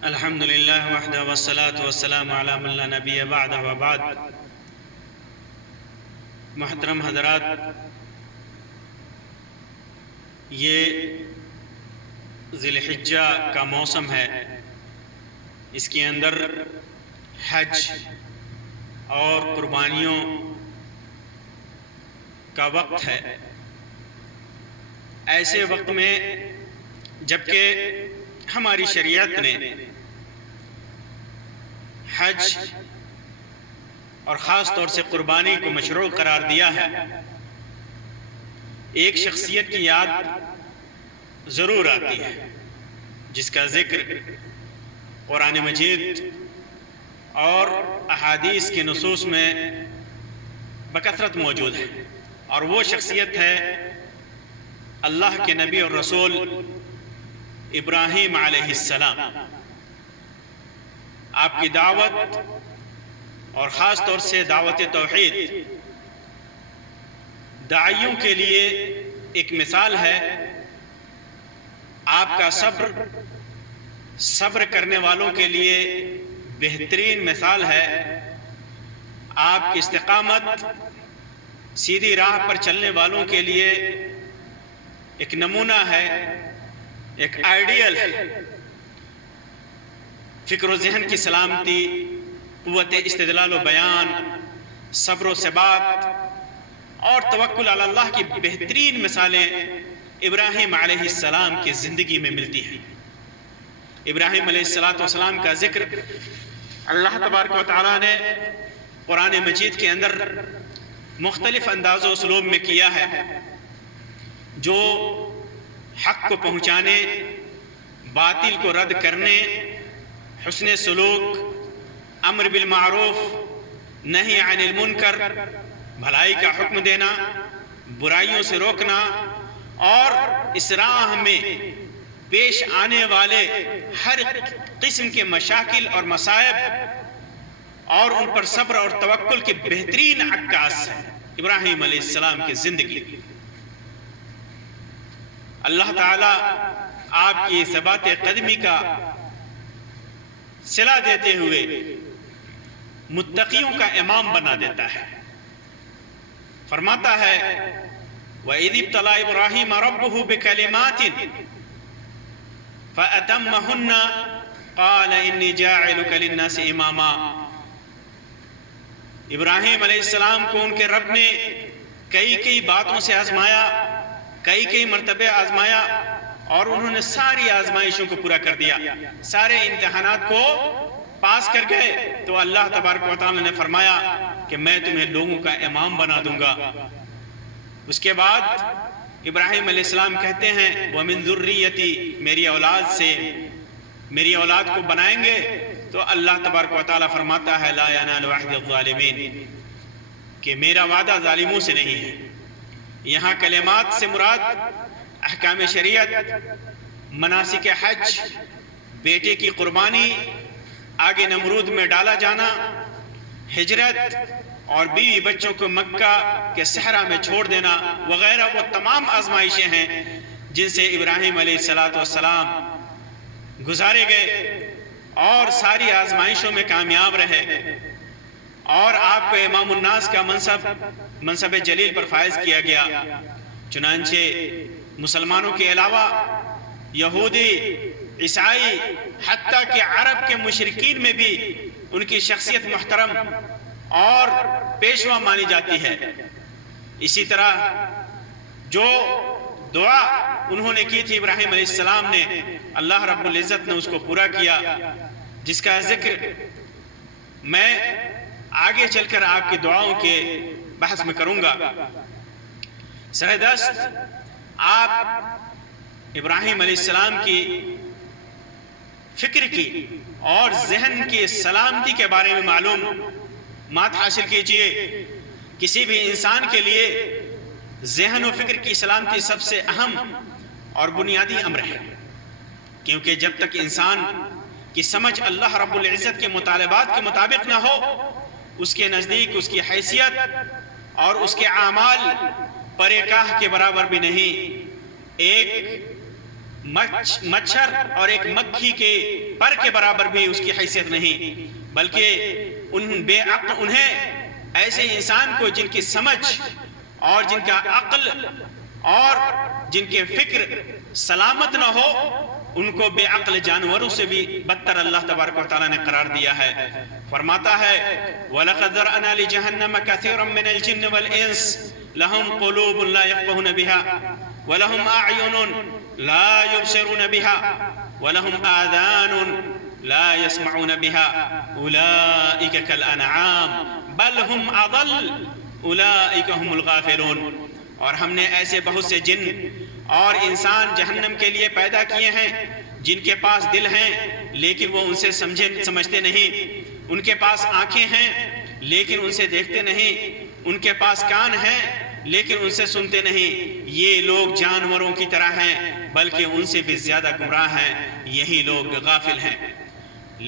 الحمد للہ وحدہ والصلاة والسلام علی من لا نبی بعدہ وبعد۔ محترم حضرات، یہ ذی الحجہ کا موسم ہے، اس کے اندر حج اور قربانیوں کا وقت ہے۔ ایسے وقت میں جبکہ ہماری شریعت نے حج اور خاص طور سے قربانی کو مشروع قرار دیا ہے، ایک شخصیت کی یاد ضرور آتی ہے جس کا ذکر قرآن مجید اور احادیث کے نصوص میں بکثرت موجود ہے، اور وہ شخصیت ہے اللہ کے نبی اور رسول ابراہیم علیہ السلام۔ آپ کی دعوت اور خاص طور سے دعوت توحید داعیوں کے لیے ایک مثال ہے۔ آپ کا صبر کرنے والوں کے لیے بہترین مثال ہے۔ آپ کی استقامت سیدھی راہ پر چلنے والوں کے لیے ایک نمونہ ہے، ایک آئیڈیل ہے۔ فکر و ذہن کی سلامتی، قوت استدلال و بیان، صبر و ثبات اور توکل علی اللہ کی بہترین مثالیں ابراہیم علیہ السلام کی زندگی میں ملتی ہیں۔ ابراہیم علیہ السلام کا ذکر اللہ تبارک و تعالیٰ نے قرآن مجید کے اندر مختلف انداز و اسلوب میں کیا ہے، جو حق کو پہنچانے، باطل کو رد کرنے، حسن سلوک، امر بالمعروف، نہی عن المنکر، بھلائی کا حکم دینا، برائیوں سے روکنا، اور اس راہ میں پیش آنے والے ہر قسم کے مشاکل اور مصائب اور ان پر صبر اور توکل کی بہترین عکاس ہے ابراہیم علیہ السلام کی زندگی۔ اللہ تعالیٰ آپ کی ثبات قدمی کا صلہ دیتے ہوئے متقیوں کا امام بنا دیتا ہے۔ فرماتا ہے وَإِذِ ابْتَلَىٰ إِبْرَاهِيمَ رَبُّهُ بِكَلِمَاتٍ فَأَتَمَّهُنَّ قَالَ إِنِّي جَاعِلُكَ لِلنَّاسِ إِمَامًا۔ ابراہیم علیہ السلام کو ان کے رب نے کئی باتوں سے آزمایا، کئی مرتبے آزمایا، اور انہوں نے ساری آزمائشوں کو پورا کر دیا، سارے امتحانات کو پاس کر گئے، تو اللہ تبارک و تعالیٰ نے فرمایا کہ میں تمہیں لوگوں کا امام بنا دوں گا۔ اس کے بعد ابراہیم علیہ السلام کہتے ہیں وَمِن ذُرِّيَّتِي، میری اولاد سے، میری اولاد کو بنائیں گے، تو اللہ تبارک و تعالیٰ فرماتا ہے لا ينال عہد الظالمین، کہ میرا وعدہ ظالموں سے نہیں ہے۔ یہاں کلمات سے مراد احکام شریعت، مناسک حج، بیٹے کی قربانی، آگے نمرود میں ڈالا جانا، ہجرت اور بیوی بچوں کو مکہ کے صحرا میں چھوڑ دینا وغیرہ، وہ تمام آزمائشیں ہیں جن سے ابراہیم علیہ السلام گزارے گئے اور ساری آزمائشوں میں کامیاب رہے، اور آپ کو امام الناس کا منصب جلیل پر فائز کیا گیا۔ چنانچہ مسلمانوں کے علاوہ یہودی، عیسائی، حتیٰ کہ عرب کے مشرکین میں بھی ان کی شخصیت محترم اور پیشوا مانی جاتی ہے۔ اسی طرح جو دعا انہوں نے کی تھی ابراہیم علیہ السلام نے، اللہ رب العزت نے اس کو پورا کیا، جس کا ذکر میں آگے چل کر آپ کی دعاؤں کے بحث میں کروں گا۔ سردست آپ ابراہیم علیہ السلام کی فکر کی اور ذہن کی سلامتی کے بارے میں معلومات حاصل کیجئے۔ کسی بھی انسان کے لیے ذہن و فکر کی سلامتی سب سے اہم اور بنیادی امر ہے، کیونکہ جب تک انسان کی سمجھ اللہ رب العزت کے مطالبات کے مطابق نہ ہو، اس کے نزدیک اس کی حیثیت اور اس کے اعمال پرے کاہ کے برابر بھی نہیں۔ ایک مچھر اور ایک مکھی کے پر کے برابر بھی اس کی حیثیت نہیں، بلکہ انہیں ایسے انسان کو جن کی سمجھ اور جن کا عقل اور جن کے فکر سلامت نہ ہو، ان کو بے عقل جانوروں سے بھی بدتر اللہ تبارک و تعالیٰ نے قرار دیا ہے۔ فرماتا ہے وَلَقَدْ ذَرَأْنَا لِجَهَنَّمَ كَثِيرًا مِنَ الْجِنِّ وَالْإِنسِ لَهُمْ قُلُوبٌ لَا يَفْقَهُونَ بِهَا وَلَهُمْ أَعْيُنٌ لَا يُبْصِرُونَ بِهَا وَلَهُمْ آذَانٌ لَا يَسْمَعُونَ بِهَا أُولَئِكَ كَالْأَنْعَامِ بَلْ هُمْ أَضَلُّ أُولَئِكَ هُمُ الْغَافِلُونَ۔ اور ہم نے ایسے بہت سے جن اور انسان جہنم کے لیے پیدا کیے ہیں جن کے پاس دل ہیں لیکن وہ ان سے سمجھتے نہیں، ان کے پاس آنکھیں ہیں لیکن ان سے دیکھتے نہیں، ان کے پاس کان ہیں لیکن ان سے سنتے نہیں۔ یہ لوگ جانوروں کی طرح ہیں بلکہ ان سے بھی زیادہ گمراہ ہیں، یہی لوگ غافل ہیں۔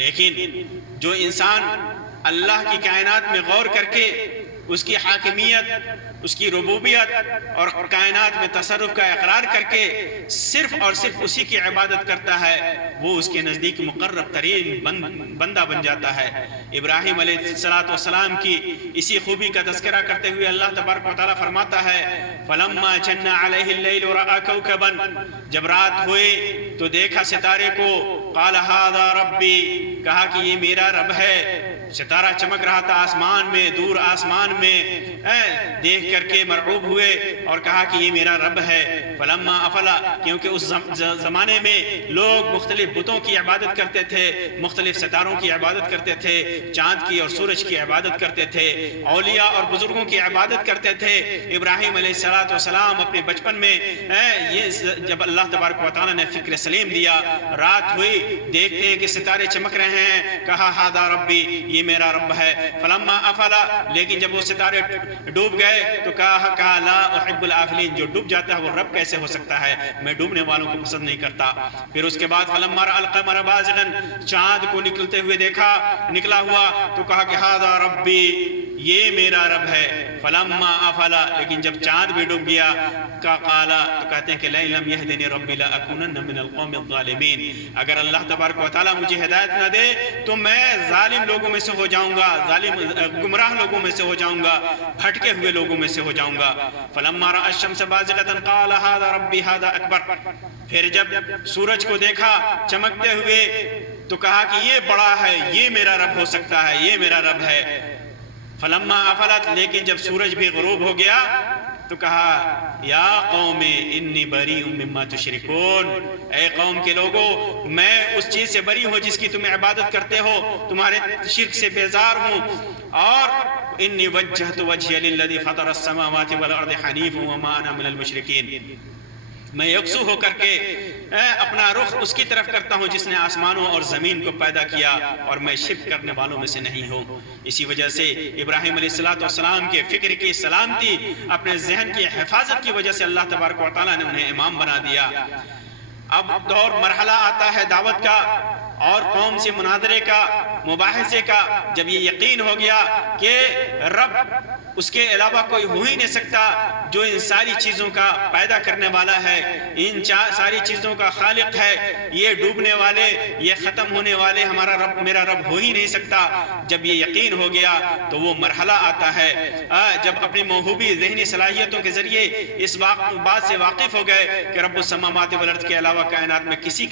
لیکن جو انسان اللہ کی کائنات میں غور کر کے اس کی حاکمیت، اس کی ربوبیت اور کائنات میں تصرف کا اقرار کر کے صرف اور صرف اسی کی عبادت کرتا ہے، وہ اس کے نزدیک مقرب ترین بندہ بن جاتا ہے۔ ابراہیم علیہ السلام کی اسی خوبی کا تذکرہ کرتے ہوئے اللہ تبارک و تعالیٰ فرماتا ہے فَلَمَّا جَنَّ عَلَيْهِ اللَّيْلُ رَأَىٰ كَوْكَبًا، جب رات ہوئی تو دیکھا ستارے کو، قَالَ هَٰذَا رَبِّي، کہا کہ یہ میرا رب ہے۔ ستارہ چمک رہا تھا آسمان میں، دور آسمان میں، دیکھ کر کے مرعوب ہوئے اور کہا کہ یہ میرا رب ہے۔ فلما افلا، کیونکہ اس زمانے میں لوگ مختلف بتوں کی عبادت کرتے تھے، مختلف ستاروں کی عبادت کرتے تھے، چاند کی اور سورج کی عبادت کرتے تھے، اولیاء اور بزرگوں کی عبادت کرتے تھے۔ ابراہیم علیہ السلام اپنے بچپن میں یہ جب اللہ تبارک و تعالیٰ نے فکر سلیم دیا، رات ہوئی دیکھتے ہیں کہ ستارے چمک رہے ہیں، کہا ہاذا ربی، یہ میرا رب ہے۔ فلما افلا، لیکن جب وہ ستارے ڈوب گئے تو کہا لا احب الافلین، جو ڈوب جاتا ہے وہ رب کیسے ہو سکتا ہے، میں ڈوبنے والوں کو پسند نہیں کرتا۔ پھر اس کے بعد فلما رأى القمر بازغا، چاند کو نکلتے ہوئے دیکھا، نکلا ہوا، تو کہا کہ ھذا ربی، یہ میرا رب ہے۔ فلما افلا، لیکن جب چاند بھی ڈوب گیا، قالا، تو کہتے ہیں کہ لئن لم يهدني ربي لأكونن من القوم الظالمین، اگر اللہ تبارک و تعالیٰ مجھے ہدایت نہ دے تو میں ظالم لوگوں میں سے ہو جاؤں گا، گمراہ لوگوں میں سے ہو جاؤں گا، بھٹکے ہوئے لوگوں میں سے ہو جاؤں گا۔ فلما رأى الشمس بازغة قال هذا ربي هذا اکبر، پھر جب سورج کو دیکھا چمکتے ہوئے تو کہا کہ یہ بڑا ہے، یہ میرا رب ہو سکتا ہے، یہ میرا رب ہے۔ فلما افلت، لیکن جب سورج بھی غروب ہو گیا تو کہا یا قوم انی بریء مما تشرکون، اے قوم کے لوگوں، میں اس چیز سے بری ہوں جس کی تم عبادت کرتے ہو، تمہارے شرک سے بیزار ہوں، اور انی وجہت وجہی للذی فطر السماوات والارض حنیفا وما انا من المشرکین، میں یکسو ہو کر کے اپنا رخ اس کی طرف کرتا ہوں جس نے آسمانوں اور زمین کو پیدا کیا، اور میں شرک کرنے والوں میں سے نہیں ہوں۔ اسی وجہ سے ابراہیم علیہ السلام کے فکر کی سلامتی، اپنے ذہن کی حفاظت کی وجہ سے اللہ تبارک و تعالیٰ نے انہیں امام بنا دیا۔ اب دور مرحلہ آتا ہے دعوت کا اور قوم سے مناظرے کا، مباحثے کا۔ جب یہ یقین ہو گیا کہ رب اس کے علاوہ کوئی ہو ہی نہیں سکتا جو ان ساری چیزوں کا پیدا کرنے والا ہے، ان ساری چیزوں کا خالق ہے، یہ ڈوبنے والے، یہ ختم ہونے والے ہمارا رب، میرا رب ہو ہی نہیں سکتا، جب یہ یقین ہو گیا تو وہ مرحلہ آتا ہے جب اپنی موہوبی ذہنی صلاحیتوں کے ذریعے اس بات سے واقف ہو گئے کہ رب السماوات والارض کے علاوہ کائنات میں کسی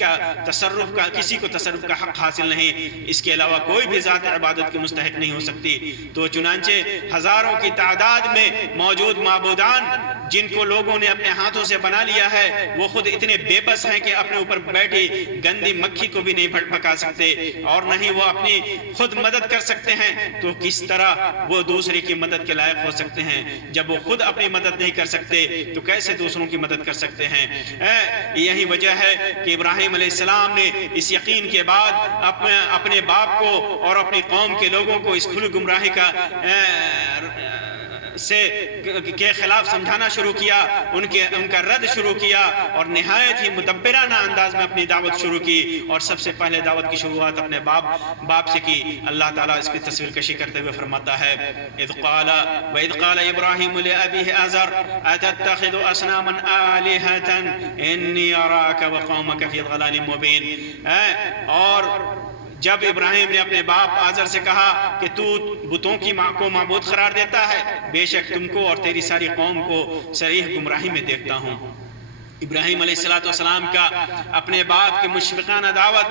کو تصرف کا حق حاصل نہیں، اس کے علاوہ کوئی بھی ذات عبادت کی مستحق نہیں ہو سکتی۔ تو چنانچہ ہزاروں کی تعداد میں موجود معبودان جن کو لوگوں نے اپنے ہاتھوں سے بنا لیا ہے، وہ خود اتنے بے بس ہیں کہ اپنے اوپر بیٹھی گندی مکھی کو بھی نہیں بھگا سکتے، اور نہ ہی وہ اپنی خود مدد کر سکتے ہیں، تو کس طرح وہ دوسرے کی مدد کے لائق ہو سکتے ہیں؟ جب وہ خود اپنی مدد نہیں کر سکتے تو کیسے دوسروں کی مدد کر سکتے ہیں؟ یہی وجہ ہے کہ ابراہیم علیہ السلام نے اس یقین کے بعد اپنے باپ کو اور اپنی قوم کے لوگوں کو اس کھلی گمراہی کا کے خلاف سمجھانا شروع کیا، ان کا رد شروع کیا، اور نہایت ہی مدبرانہ انداز میں اپنی دعوت شروع کی، اور سب سے پہلے دعوت کی شروعات اپنے باپ سے کی۔ اللہ تعالیٰ اس کی تصویر کشی کرتے ہوئے فرماتا ہے وَإِذْ قَالَ إِبْرَاهِيمُ لِأَبِيهِ آزَرَ أَتَتَّخِذُ أَصْنَامًا آلِهَةً إِنِّي أَرَاكَ وَقَوْمَكَ فِي ضَلَالٍ مُبِينٍ۔ اور جب ابراہیم نے اپنے باپ آزر سے کہا کہ تو بتوں کی کو معبود قرار دیتا ہے، بے شک تم کو اور تیری ساری قوم کو صریح گمراہی میں دیکھتا ہوں۔ ابراہیم علیہ السلام کا اپنے باپ کی مشفقانہ دعوت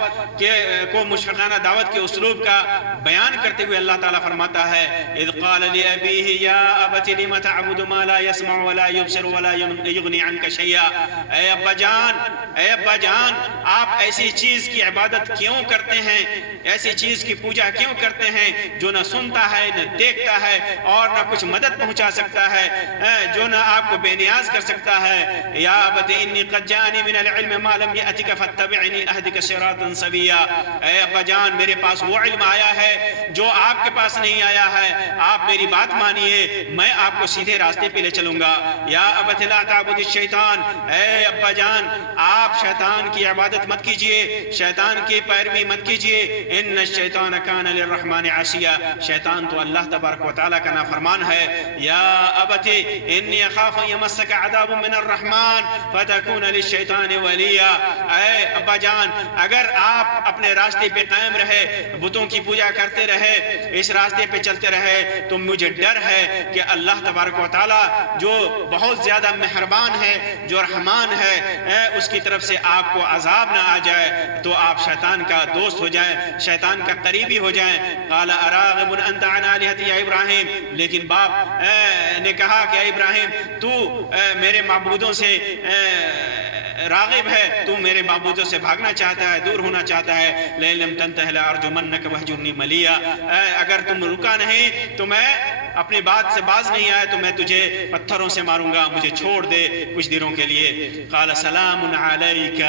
کے اسلوب کا بیان کرتے ہوئے اللہ تعالیٰ فرماتا ہے اذ قال لأبیہ یا ابت لم تعبد ما لا يسمع ولا يبصر ولا يغنی عنک شیئا۔ اے ابا جان آپ ایسی چیز کی عبادت کیوں کرتے ہیں، ایسی چیز کی پوجا کیوں کرتے ہیں جو نہ سنتا ہے نہ دیکھتا ہے اور نہ کچھ مدد پہنچا سکتا ہے، جو نہ آپ کو بے نیاز کر سکتا ہے۔ یا ابت انی قد جاءنی من العلم ما لم یأتک فاتبعنی اہدک صراطا سویا۔ اے ابا جان میرے پاس وہ علم آیا ہے جو آپ کے پاس نہیں آیا ہے، آپ میری بات مانیے، میں آپ کو سیدھے راستے پہ لے چلوں گا۔ یا ابت لا تعبد الشیطان، اے ابا جان آپ شیطان کی عبادت مت کیجئے، شیطان کی پیروی مت کیجئے، ان الشیطان کان للرحمن عصیا، شیطان تو اللہ تبارک و تعالیٰ کا نافرمان ہے۔ یا ابت انی اخاف ان یمسک عذاب من الرحمن فتکون للشیطان ولیا۔ اے ابا جان اگر آپ اپنے راستے پہ قائم رہے، بتوں کی پوجا کرتے رہے، اس راستے پہ چلتے رہے، تو مجھے ڈر ہے کہ اللہ تبارک و تعالیٰ جو بہت زیادہ مہربان ہے، جو رحمان ہے، اس کی طرف سے آپ کو عذاب نہ آ جائے تو آپ شیطان کا دوست ہو جائیں، شیطان کا قریبی ہو جائیں۔ قال اراغب انت عن آلہتی یا ابراہیم، لیکن باپ نے کہا کہ اے ابراہیم تو میرے معبودوں سے راغب ہے، تو میرے معبودوں سے بھاگنا چاہتا ہے، دور ہونا چاہتا ہے۔ لئن لم تنتہ لأرجمنک وہجرنی ملیا، اگر تم رکا نہیں تو میں اپنی بات سے باز نہیں آئے تو میں تجھے پتھروں سے ماروں گا، مجھے چھوڑ دے کچھ دنوں کے لیے۔ قال سلام علیک،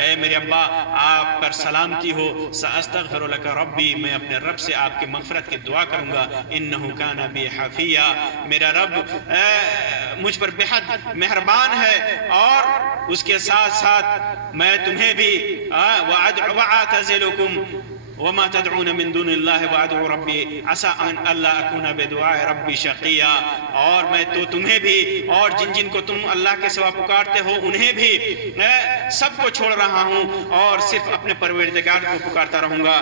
اے میرے ابا آپ پر سلامتی ہو، سأستغفر لک ربی، میں اپنے رب سے آپ کی مغفرت کی دعا کروں گا، انہ کان بی حفیا، میرا رب مجھ پر بہت مہربان ہے، اور اس کے ساتھ ساتھ میں تمہیں بھی وَأَعْتَزِلُكُمْ وما تدعون من دون اللہ وادعو ربی عسى ان اللہ اکون بدعاء ربی شقیا، اور میں تو تمہیں بھی اور جن کو تم اللہ کے سوا پکارتے ہو انہیں بھی سب کو چھوڑ رہا ہوں، اور صرف اپنے پروردگار کو پکارتا رہوں گا،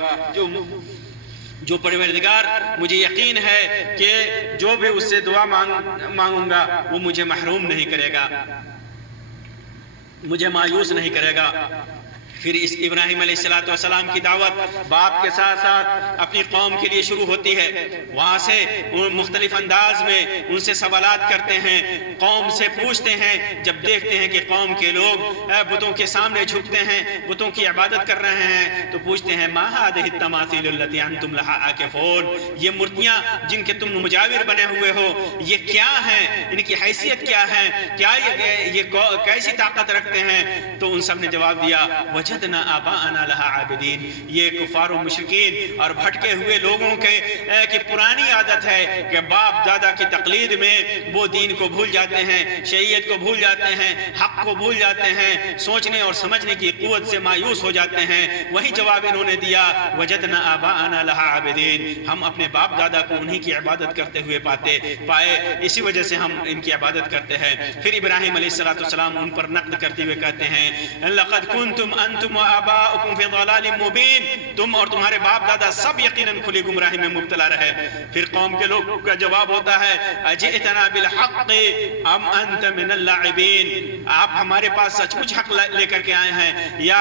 جو پروردگار مجھے یقین ہے کہ جو بھی اس سے دعا مانگوں گا وہ مجھے محروم نہیں کرے گا، مجھے مایوس نہیں کرے گا۔ پھر اس ابراہیم علیہ السلام کی دعوت باپ کے ساتھ ساتھ اپنی قوم کے لیے شروع ہوتی ہے۔ وہاں سے مختلف انداز میں ان سے سوالات کرتے ہیں، قوم سے پوچھتے ہیں، جب دیکھتے ہیں کہ قوم کے لوگ بتوں کے سامنے جھکتے ہیں، بتوں کی عبادت کر رہے ہیں، تو پوچھتے ہیں ما هذه التماثيل التي انتم لها عاكفون، یہ مورتیاں جن کے تم مجاور بنے ہوئے ہو یہ کیا ہیں، ان کی حیثیت کیا ہے، کیا یہ کیسی طاقت رکھتے ہیں؟ تو ان سب نے جواب دیا وجدنا آباءنا لها عابدین، یہ کفار و مشرکین اور بھٹکے ہوئے لوگوں کی پرانی عادت ہے کہ باپ دادا کی تقلید میں وہ دین کو بھول جاتے ہیں، شریعت کو بھول جاتے ہیں، حق کو بھول جاتے ہیں، سوچنے اور سمجھنے کی قوت سے مایوس ہو جاتے ہیں۔ وہی جواب انہوں نے دیا وجدنا آباءنا لها عابدین، ہم اپنے باپ دادا کو انہی کی عبادت کرتے ہوئے پائے، اسی وجہ سے ہم ان کی عبادت کرتے ہیں۔ پھر ابراہیم علیہ السلام ان پر نقد کرتے ہوئے کہتے ہیں لقد کنتم انتم وآباؤکم فی ضلال مبین، تم اور تمہارے باپ دادا سب یقیناً کھلی گمراہی میں مبتلا رہے۔ پھر قوم کے لوگوں کا جواب ہوتا ہے اجئتنا بالحق ام انت من اللاعبین، آپ ہمارے پاس سچ مچ حق لے کر کے آئے ہیں یا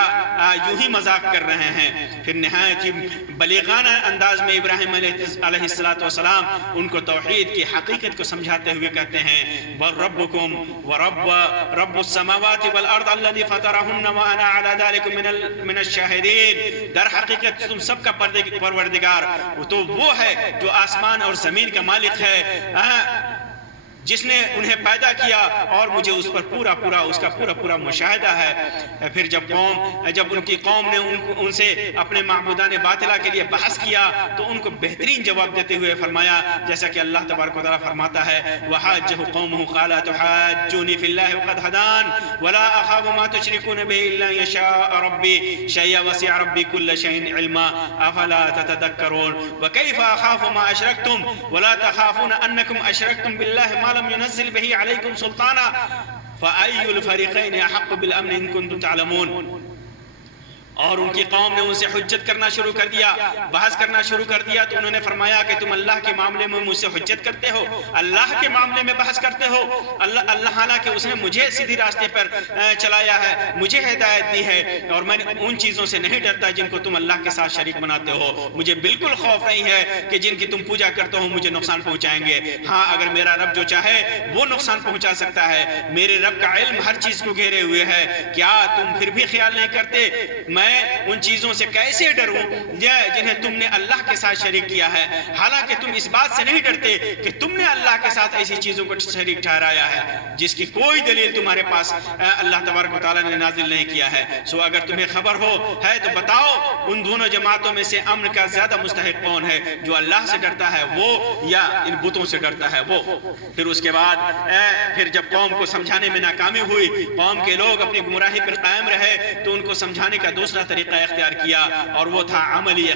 یوں ہی مذاق کر رہے ہیں؟ پھر نہایت ہی بلیغانہ انداز میں ابراہیم علیہ السلام ان کو توحید کی حقیقت کو سمجھاتے ہوئے کہتے ہیں وَرَبُّكُمْ وَرَبُّ رَبُّ السَّمَاوَاتِ وَالْأَرْضِ الَّذِي فَطَرَهُنَّ وَأَنَا عَلَى ذَلِكُمْ مِنَ الشَّاهِدِينَ، در حقیقت تم سب کا پروردگار تو وہ ہے جو آسمان اور زمین کا مالک ہے، جس نے انہیں پیدا کیا اور مجھے اس پر اس کا پورا مشاہدہ ہے۔ پھر جب ان کی قوم نے ان سے اپنے معبودان باطلہ کے لیے بحث کیا تو ان کو بہترین جواب دیتے ہوئے فرمایا، جیسا کہ اللہ تبارک و تعالیٰ فرماتا ہے وَحَاجَّهُ قَوْمُهُ قَالَ تُحَاجُّونِي فِي اللَّهِ وَقَدْ هَدَانِ وَلَا أَخَافُ مَا تُشْرِكُونَ بِهِ إِلَّا أَن يَشَاءَ رَبِّي شَيْئًا وَسِعَ رَبِّي كُلَّ شَيْءٍ عِلْمًا أَفَلَا تَتَذَكَّرُونَ وَكَيْفَ أَخَافُ مَا أَشْرَكْتُمْ وَلَا تَخَافُونَ أَنَّكُمْ أَشْرَكْتُمْ بِاللَّهِ مَا لَمْ يُنَزِّلْ بِهِ عَلَيْكُمْ سُلْطَانًا فَأَيُّ الْفَرِيقَيْنِ أَحَقُّ بِالْأَمْنِ إِن كُنتُمْ تعلمون۔ اور ان کی قوم نے ان سے حجت کرنا شروع کر دیا، بحث کرنا شروع کر دیا، تو انہوں نے فرمایا کہ تم اللہ کے معاملے میں مجھ سے حجت کرتے ہو، اللہ کے معاملے میں بحث کرتے ہو، اللہ حالانکہ اس نے مجھے سیدھی راستے پر چلایا ہے، مجھے ہدایت دی ہے، اور میں ان چیزوں سے نہیں ڈرتا جن کو تم اللہ کے ساتھ شریک بناتے ہو۔ مجھے بالکل خوف نہیں ہے کہ جن کی تم پوجا کرتے ہو مجھے نقصان پہنچائیں گے۔ ہاں اگر میرا رب جو چاہے وہ نقصان پہنچا سکتا ہے، میرے رب کا علم ہر چیز کو گھیرے ہوئے ہے۔ کیا تم پھر بھی خیال نہیں کرتے میں ان چیزوں سے کیسے ڈروں جنہیں تم نے اللہ کے ساتھ شریک کیا ہے، حالانکہ تم اس بات سے نہیں ڈرتے کہ تم نے اللہ کے ساتھ ایسی چیزوں کو شریک ٹھہرایا ہے جس کی کوئی دلیل تمہارے پاس اللہ تبارک و تعالیٰ نے نازل نہیں کیا ہے۔ سو اگر تمہیں خبر ہے تو بتاؤ ان دونوں جماعتوں میں سے امن کا زیادہ مستحق کون ہے، جو اللہ سے ڈرتا ہے وہ یا ان بتوں سے ڈرتا ہے وہ۔ پھر اس کے بعد پھر جب قوم کو سمجھانے میں ناکامی ہوئی، قوم کے لوگ اپنی گمراہی پر قائم رہے، تو ان کو سمجھانے کا دوسرا طریقہ اختیار کیا اور وہ تھا عملی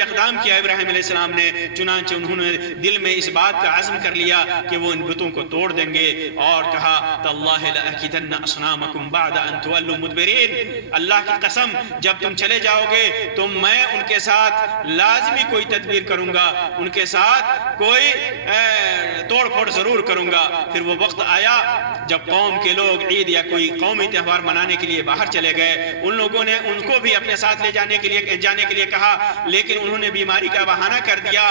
اقدام کیا ابراہیم علیہ السلام نے۔ چنانچہ انہوں نے دل میں اس بات کا عزم کر لیا کہ وہ ان بتوں کو توڑ دیں گے، اور کہا تَاللَّهِ لَأَكِيدَنَّ أَصْنَامَكُمْ بَعْدَ أَن تُوَلُّوا مُدْبِرِينَ، اللہ کی قسم جب تم چلے جاؤ گے تو میں ان کے ساتھ لازمی کوئی تدبیر کروں گا، ان کے ساتھ کوئی توڑ پھوڑ ضرور کروں گا۔ پھر وہ وقت آیا جب قوم کے لوگ عید یا کوئی قومی تہوار منانے کے لیے باہر چلے گئے، ان لوگوں نے ان کو بھی اپنے ساتھ لے جانے کے لیے کہا، لیکن انہوں نے بیماری کا بہانہ کر دیا،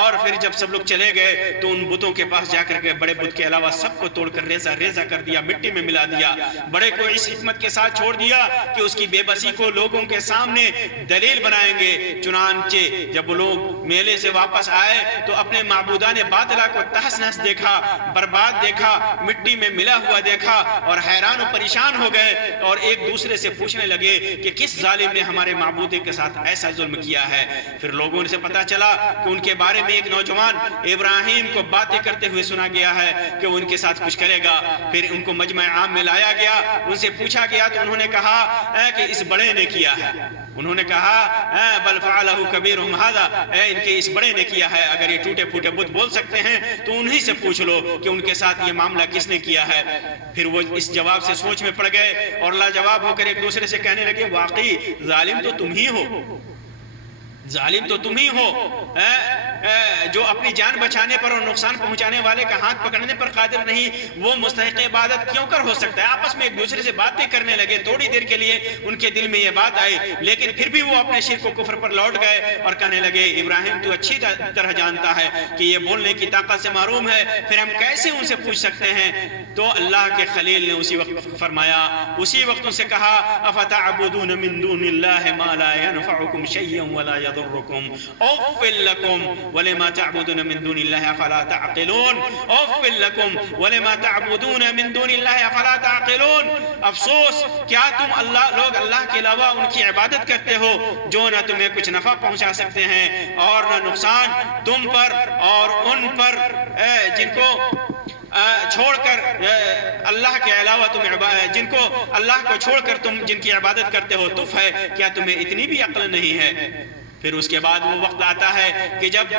اور پھر جب سب لوگ چلے گئے تو ان بتوں کے پاس جا کر کے بڑے بت کے علاوہ سب کو توڑ کر ریزہ کر دیا، مٹی میں ملا دیا۔ بڑے کو اس حکمت کے ساتھ چھوڑ دیا کہ اس کی بے بسی کو لوگوں کے سامنے دلیل بنائیں گے۔ چنانچہ جب لوگ میلے سے واپس آئے تو اپنے معبودان باطلہ کو تہس نہس دیکھا، برباد دیکھا، مٹی میں ملا ہوا دیکھا، اور حیران و پریشان ہو گئے، اور ایک دوسرے سے پوچھنے لگے کہ کس ظالم نے ہمارے معبود کے ساتھ ایسا ظلم کیا ہے۔ پھر لوگوں سے پتا چلا کہ ان کے بارے میں ایک نوجوان ابراہیم کو باتیں کرتے ہوئے سنا گیا ہے کہ وہ ان کے ساتھ کچھ کرے گا۔ پھر ان کو مجمع عام میں لایا گیا، ان سے پوچھا گیا تو انہوں نے کہا کہ اس بڑے نے کیا ہے۔ انہوں نے کہا بل فعلہ کبیرہم ھذا، ان کے اس بڑے نے کیا ہے۔ اگر یہ ٹوٹے پھوٹے بت بول سکتے ہیں تو انہی سے پوچھ لو کہ ان کے ساتھ یہ معاملہ کس نے کیا ہے۔ پھر وہ اس جواب سے سوچ میں پڑ گئے اور لاجواب ہو کر ایک دوسرے سے کہنے لگے واقعی ظالم تو تم ہی ہو، ظالم تو تم ہی ہو، جو اپنی جان بچانے پر اور نقصان پہنچانے والے کا ہاتھ پکڑنے پر قادر نہیں، وہ مستحق عبادت کیوں کر ہو سکتا ہے۔ آپس میں ایک دوسرے سے باتیں کرنے لگے، تھوڑی دیر کے لیے ان کے دل میں یہ بات آئی، لیکن پھر بھی وہ اپنے شرک و کفر پر لوٹ گئے اور کہنے لگے ابراہیم تو اچھی طرح جانتا ہے کہ یہ بولنے کی طاقت سے محروم ہے، پھر ہم کیسے ان سے پوچھ سکتے ہیں۔ تو اللہ کے خلیل نے اسی وقت فرمایا، اسی وقت ان سے کہا افتعبدون من دون اللہ ما لا ينفعكم شيئا ولا يضركم اف لكم ولما تعبدون من دون الله افلا تعقلون اف لكم ولما تعبدون من دون الله افلا تعقلون۔ افسوس، کیا تم لوگ اللہ کے علاوہ ان کی عبادت کرتے ہو جو نہ تمہیں کچھ نفع پہنچا سکتے ہیں اور نہ نقصان تم پر اور ان پر جن کو چھوڑ کر اللہ کے علاوہ جن کو اللہ کو چھوڑ کر تم جن کی عبادت کرتے ہو تف ہے، کیا تمہیں اتنی بھی عقل نہیں ہے؟ پھر اس کے بعد وہ وقت آتا ہے کہ جب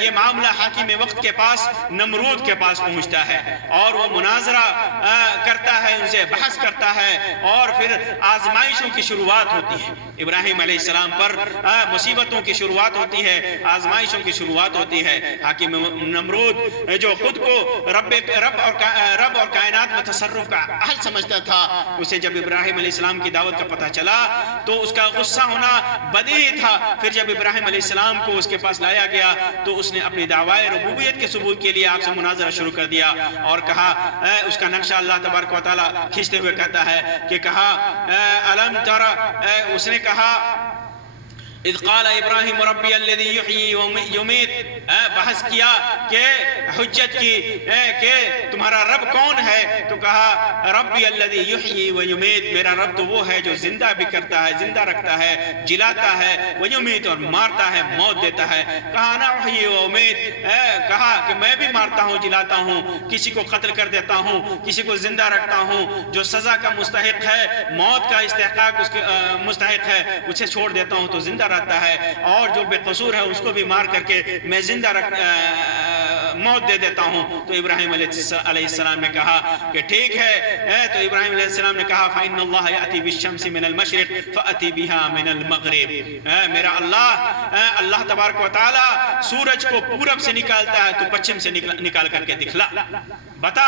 یہ معاملہ حاکم وقت کے پاس نمرود کے پاس پہنچتا ہے اور وہ مناظرہ کرتا ہے، ان سے بحث کرتا ہے، اور پھر آزمائشوں کی شروعات ہوتی ہے۔ ابراہیم علیہ السلام پر مصیبتوں کی شروعات ہوتی ہے، آزمائشوں کی شروعات ہوتی ہے۔ حاکم نمرود جو خود کو رب اور کائنات میں تصرف کا اہل سمجھتا تھا، اسے جب ابراہیم علیہ السلام کی دعوت کا پتہ چلا تو اس کا غصہ ہونا بدیہی تھا۔ پھر جب ابراہیم علیہ السلام کو اس کے پاس لایا گیا تو اس نے اپنی دعوی ربوبیت کے ثبوت کے لیے آپ سے مناظرہ شروع کر دیا اور کہا، اس کا نقشہ اللہ تبارک و تعالیٰ کھینچتے ہوئے کہتا ہے کہ کہا الم تر، اس نے کہا اذ قال ابراہیم ربی الذی یحیی ویمیت، بحث کیا کہ حجت کی کہ تمہارا رب کون ہے، تو کہا ربی الذی یحیی و یمیت، میرا رب تو وہ ہے جو زندہ بھی کرتا ہے، زندہ رکھتا ہے، جلاتا ہے، و یمیت اور مارتا ہے، موت دیتا ہے۔ کہا انا احیی و امیت، کہا کہ میں بھی مارتا ہوں، جلاتا ہوں، کسی کو قتل کر دیتا ہوں، کسی کو زندہ رکھتا ہوں، جو سزا کا مستحق ہے، موت کا استحقاق اس کے مستحق ہے، اسے چھوڑ دیتا ہوں تو زندہ رہتا ہے، اور جو بے قصور ہے اس کو بھی مار کر کے میں زندہ موت دے دیتا ہوں۔ تو ابراہیم علیہ السلام نے کہا کہ ٹھیک ہے، تو ابراہیم علیہ السلام نے کہا فَإِنَّ اللَّهَ يَأْتِي بِالشَّمْسِ مِنَ الْمَشْرِقِ فَأْتِي بِهَا مِنَ الْمَغْرِبِ، میرا اللہ تبارک و تعالی سورج کو پورب سے نکالتا ہے تو پچھم سے نکال کر کے دکھلا، بتا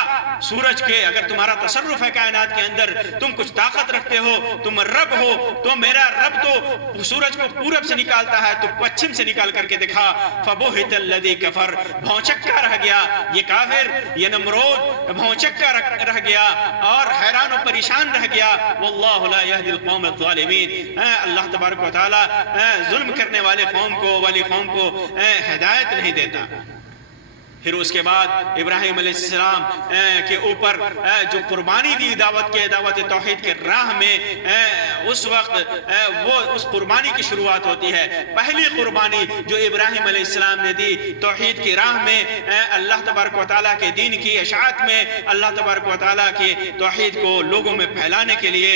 سورج کے اگر تمہارا تصرف ہے کائنات کے اندر، تم کچھ طاقت رکھتے ہو، تم رب ہو، تو میرا رب تو سورج کو پورب سے نکالتا ہے تو پچھم سے نکال کر کے دکھا۔ فَبُهِتَ الَّذِي كَفَرَ، بھونچکا رہ گیا یہ کافر، یہ نمرود بھونچکا رہ گیا اور حیران و پریشان رہ گیا۔ وَاللَّهُ لَا يَهْدِي الْقَوْمَ الظَّالِمِينَ، اللہ تبارک و تعالی ظلم کرنے والی قوم کو ہدایت نہیں دیتا۔ پھر اس کے بعد ابراہیم علیہ السلام کے اوپر جو قربانی دی دعوت توحید کے راہ میں، اس وقت وہ اس قربانی کی شروعات ہوتی ہے۔ پہلی قربانی جو ابراہیم علیہ السلام نے دی توحید کی راہ میں، اللہ تبارک و تعالیٰ کے دین کی اشاعت میں، اللہ تبارک و تعالیٰ کی توحید کو لوگوں میں پھیلانے کے لیے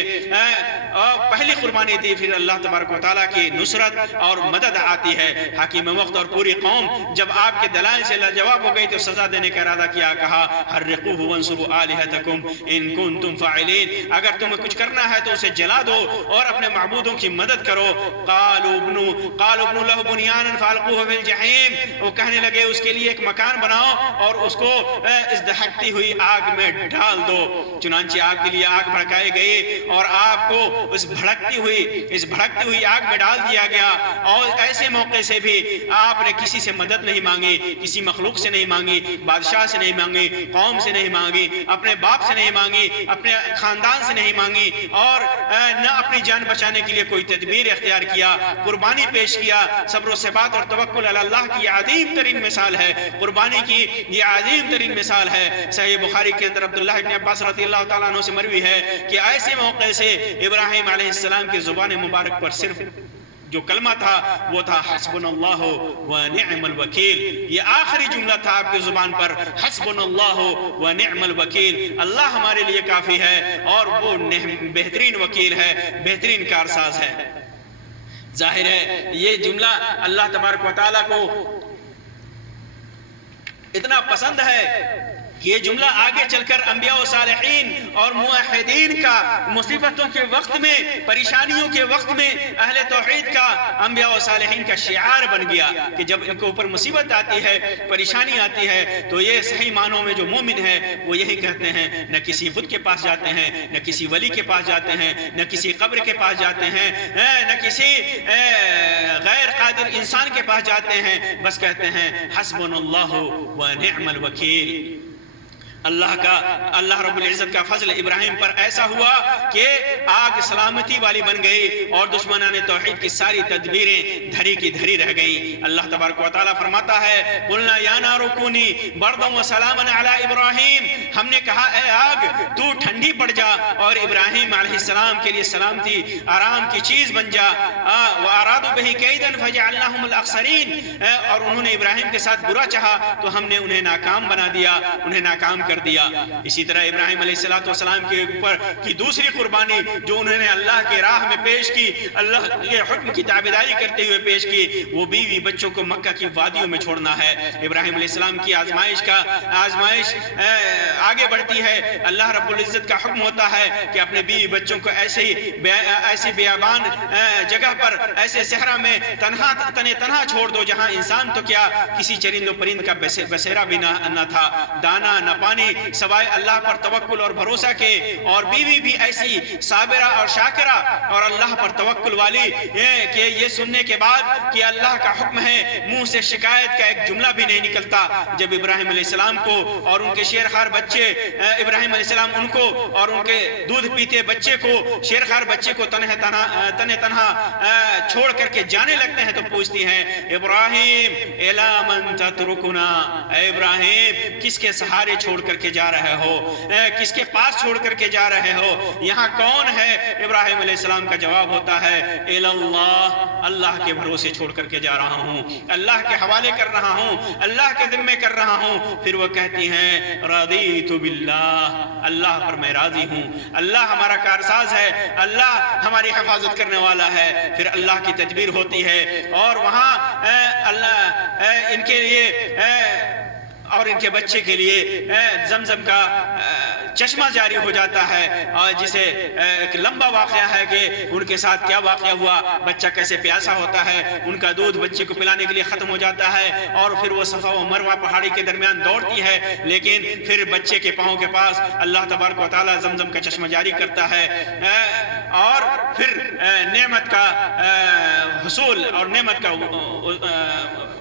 پہلی قربانی دی۔ پھر اللہ تبارک و تعالیٰ کی نصرت اور مدد آتی ہے۔ حکیم وقت اور پوری قوم جب آپ کے دلائل سے لاجواب ہو گئی تو سزا دینے کا ارادہ کیا، کہا حرقوہ وانصروا آلہتکم ان کنتم فاعلین، اگر تمہیں کچھ کرنا ہے تو اسے جلا دو اور اپنے معبودوں کی مدد کرو۔ قالوا ابنوا لہ بنیانا فالقوہ فی الجحیم، وہ کہنے لگے اس کے لیے ایک مکان بناؤ اور اس کو اس دہکتی ہوئی آگ میں ڈال دو۔ چنانچہ آگ کے لیے آگ بھڑکائی گئی اور آپ کو اس بھڑکتی ہوئی آگ میں ڈال دیا گیا۔ اور ایسے موقع سے بھی آپ نے کسی سے مدد نہیں مانگی، کسی مخلوق سے نہیں مانگی، بادشاہ سے نہیں مانگی، قوم سے نہیں مانگی، اپنے باپ سے نہیں مانگی، اپنے خاندان سے نہیں مانگی، اور نہ اپنی جان بچانے کے لیے کوئی تدبیر اختیار کیا، قربانی پیش کیا۔ صبر و ثبات اور توکل علی اللہ کی عظیم ترین مثال ہے، قربانی کی یہ عظیم ترین مثال ہے۔ صحیح بخاری کے اندر عبداللہ ابن عباس رضی اللہ تعالیٰ عنہ سے مروی ہے کہ ایسے موقع سے ابراہیم علیہ السلام کی زبان مبارک پر صرف جو کلمہ تھا وہ تھا حسبنا اللہ و نعم الوکیل، یہ آخری جملہ تھا آپ کی زبان پر، حسبنا اللہ و نعم الوکیل، اللہ ہمارے لیے کافی ہے اور وہ بہترین وکیل ہے، بہترین کارساز ہے۔ ظاہر ہے یہ جملہ اللہ تبارک و تعالیٰ کو اتنا پسند ہے کہ یہ جملہ آگے چل کر انبیاء و صالحین اور موحدین کا مصیبتوں کے وقت میں، پریشانیوں کے وقت میں اہل توحید کا، انبیاء و صالحین کا شعار بن گیا کہ جب ان کے اوپر مصیبت آتی ہے، پریشانی آتی ہے، تو یہ صحیح معنوں میں جو مومن ہے وہ یہی کہتے ہیں، نہ کسی بت کے پاس جاتے ہیں، نہ کسی ولی کے پاس جاتے ہیں، نہ کسی قبر کے پاس جاتے ہیں، نہ کسی غیر قادر انسان کے پاس جاتے ہیں، بس کہتے ہیں حسبنا اللہ و نعم الوکیل۔ اللہ رب العزت کا فضل ابراہیم پر ایسا ہوا کہ آگ سلامتی والی بن گئی اور دشمنان توحید کی ساری تدبیریں دھری کی دھری رہ گئیں۔ اللہ تبارک و تعالیٰ فرماتا ہے قلنا یا نار کونی بردا و سلاما علی ابراہیم، ہم نے کہا اے آگ تو ٹھنڈی پڑ جا اور ابراہیم علیہ السلام کے لیے سلامتی آرام کی چیز بن جا۔ وارادوا بہ کیدا فجعلناہم الاخسرین، اور انہوں نے ابراہیم کے ساتھ برا چاہا تو ہم نے انہیں ناکام بنا دیا، انہیں ناکام کر دیا۔ اسی طرح ابراہیم علیہ السلام کے اوپر کی دوسری قربانی جو انہوں نے اللہ کے راہ میں پیش کی، اللہ کے حکم کی تابعداری کرتے ہوئے پیش کی، وہ بیوی بچوں کو مکہ کی وادیوں میں چھوڑنا ہے۔ ابراہیم علیہ السلام کی آزمائش آگے بڑھتی ہے، اللہ رب العزت کا حکم ہوتا ہے کہ اپنے بیوی بچوں کو ایسی بیابان جگہ پر، ایسے صحرا میں تنہا چھوڑ دو جہاں انسان تو کیا کسی چرند و پرند کا بسیرا بھی نہ تھا، دانا نہ پانی، سوائے اللہ پر توکل اور بھروسہ کے، اور بیوی بھی ایسی صابرہ اور شاکرہ اور اللہ پر توکل والی کہ یہ سننے کے بعد کہ اللہ کا حکم ہے منہ سے شکایت کا ایک جملہ بھی نہیں نکلتا۔ جب ابراہیم علیہ السلام کو اور ان کے شیرخوار بچے، ابراہیم علیہ السلام ان کو اور ان کے دودھ پیتے بچے کو، شیرخوار بچے کو تنہا چھوڑ کر کے کے جانے لگتے ہیں تو پوچھتی ہیں ابراہیم الا من تترکنا، اے ابراہیم کس کے سہارے چھوڑ کر کے جا رہے ہو، کس کے پاس چھوڑ کر کے جا رہے ہو، یہاں کون ہے؟ ابراہیم علیہ السلام کا جواب ہوتا ہے اللہ، اللہ کے بھروسے چھوڑ کر کے جا رہا ہوں، اللہ کے حوالے کر رہا ہوں، اللہ کے ذمے کر رہا ہوں۔ پھر وہ کہتی ہیں رضیت باللہ، اللہ پر میں راضی ہوں، اللہ ہمارا کارساز ہے، اللہ ہماری حفاظت کرنے والا ہے۔ پھر اللہ کی تدبیر ہوتی ہے اور وہاں اللہ ان کے لیے اور ان کے بچے کے لیے زمزم کا چشمہ جاری ہو جاتا ہے، اور جسے ایک لمبا واقعہ ہے کہ ان کے ساتھ کیا واقعہ ہوا، بچہ کیسے پیاسا ہوتا ہے، ان کا دودھ بچے کو پلانے کے لیے ختم ہو جاتا ہے، اور پھر وہ صفا و مروہ پہاڑی کے درمیان دوڑتی ہے، لیکن پھر بچے کے پاؤں کے پاس اللہ تبارک و تعالی زمزم کا چشمہ جاری کرتا ہے، اور پھر نعمت کا حصول اور نعمت کا